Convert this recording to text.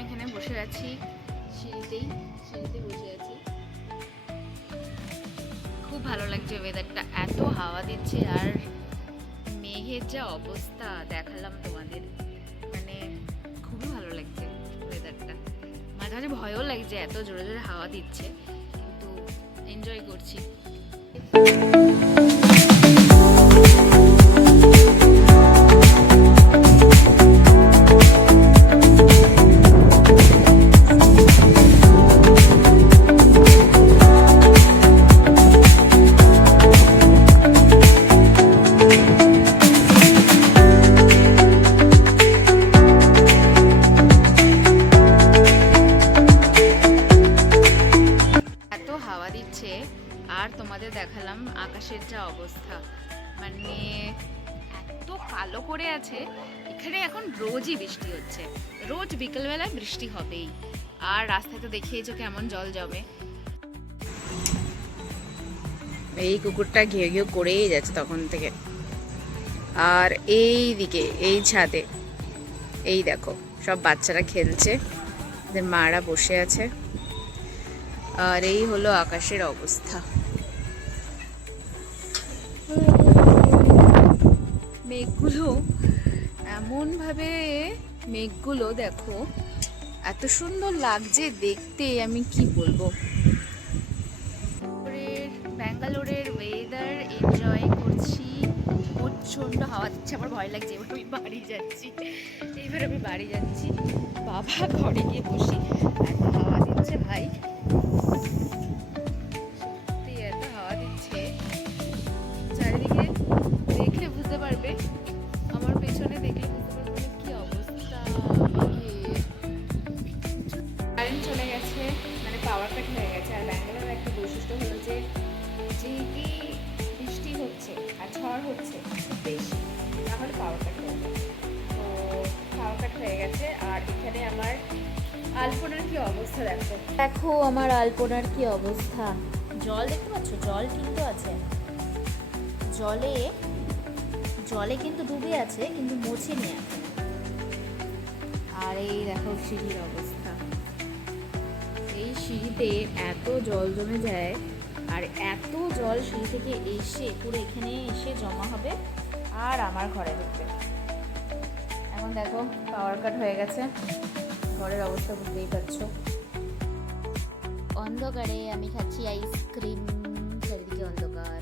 এখানে বসে আছি সিঁড়িতে বসে আছি। খুব ভালো লাগছে ওয়েদারটা, এত হাওয়া দিচ্ছে আর মেঘের যা অবস্থা দেখালাম তোমাদের, মানে খুবই ভালো লাগছে ওয়েদারটা। মাঝে মাঝে ভয়ও লাগছে, এত জোরে জোরে হাওয়া দিচ্ছে, কিন্তু এনজয় করছি। আর তোমাদের দেখালাম আকাশের যা অবস্থা, মানে এত কালো করে আছে এখানে। এখন রোজই বৃষ্টি হচ্ছে, রোজ বিকেলবেলায় বৃষ্টি হবেই। আর রাস্তায় তো দেখিয়েছো কেমন জল জমে। এই কুকুরটা ঘেউ ঘেউ করেই যাচ্ছে তখন থেকে। আর এই দিকে এই ছাদে এই দেখো সব বাচ্চারা খেলছে, ওদের মারা বসে আছে। আর এই হলো আকাশের অবস্থা। মেঘগুলো এমনভাবে, মেঘগুলো দেখো এত সুন্দর লাগছে দেখতে, আমি কি বলবো। ব্যাঙ্গালোরের ওয়েদার এনজয় করছি, প্রচন্ড হাওয়া দিচ্ছে, আমার ভয় লাগছে। এবার আমি বাড়ি যাচ্ছি, বাবা ঘরে গিয়ে বসি, এত হাওয়া দিচ্ছে ভাই, সত্যি এত হাওয়া দিচ্ছে। চারিদিকে দেখলে বুঝতে পারবে, আমার পেছনে দেখলে বুঝতে পারবে কি অবস্থা। কারেন্ট চলে গেছে, মানে পাওয়ার কাট হয়ে গেছে। আর ব্যাঙ্গালোরের একটা বৈশিষ্ট্য হলো যে যেহেতু বৃষ্টি হচ্ছে আর ঝড় হচ্ছে বেশি, তাহলে পাওয়ার কাট হয়ে যায়। তো পাওয়ার কাট হয়ে গেছে। আর এখানে আমার আলপনার কি অবস্থা দেখো, দেখো আমার আলপনার কি অবস্থা। জল দেখতে পাচ্ছ, জল কিন্তু আছে, জলে কিন্তু ডুবে আছে, কিন্তু মোছেনি এখন। আর এই দেখো সিঁড়ির অবস্থা, এই সিঁড়িতে এত জল জমে যায়, আর এত জল সিঁড়ি থেকে এসে পুরো এখানে এসে জমা হবে আর আমার ঘরে ঢুকবে। এখন দেখো পাওয়ার কাট হয়ে গেছে, ঘরের অবস্থা বুঝতেই পারছো। অন্ধকারে আমি খাচ্ছি আইসক্রিম, চারিদিকে অন্ধকার।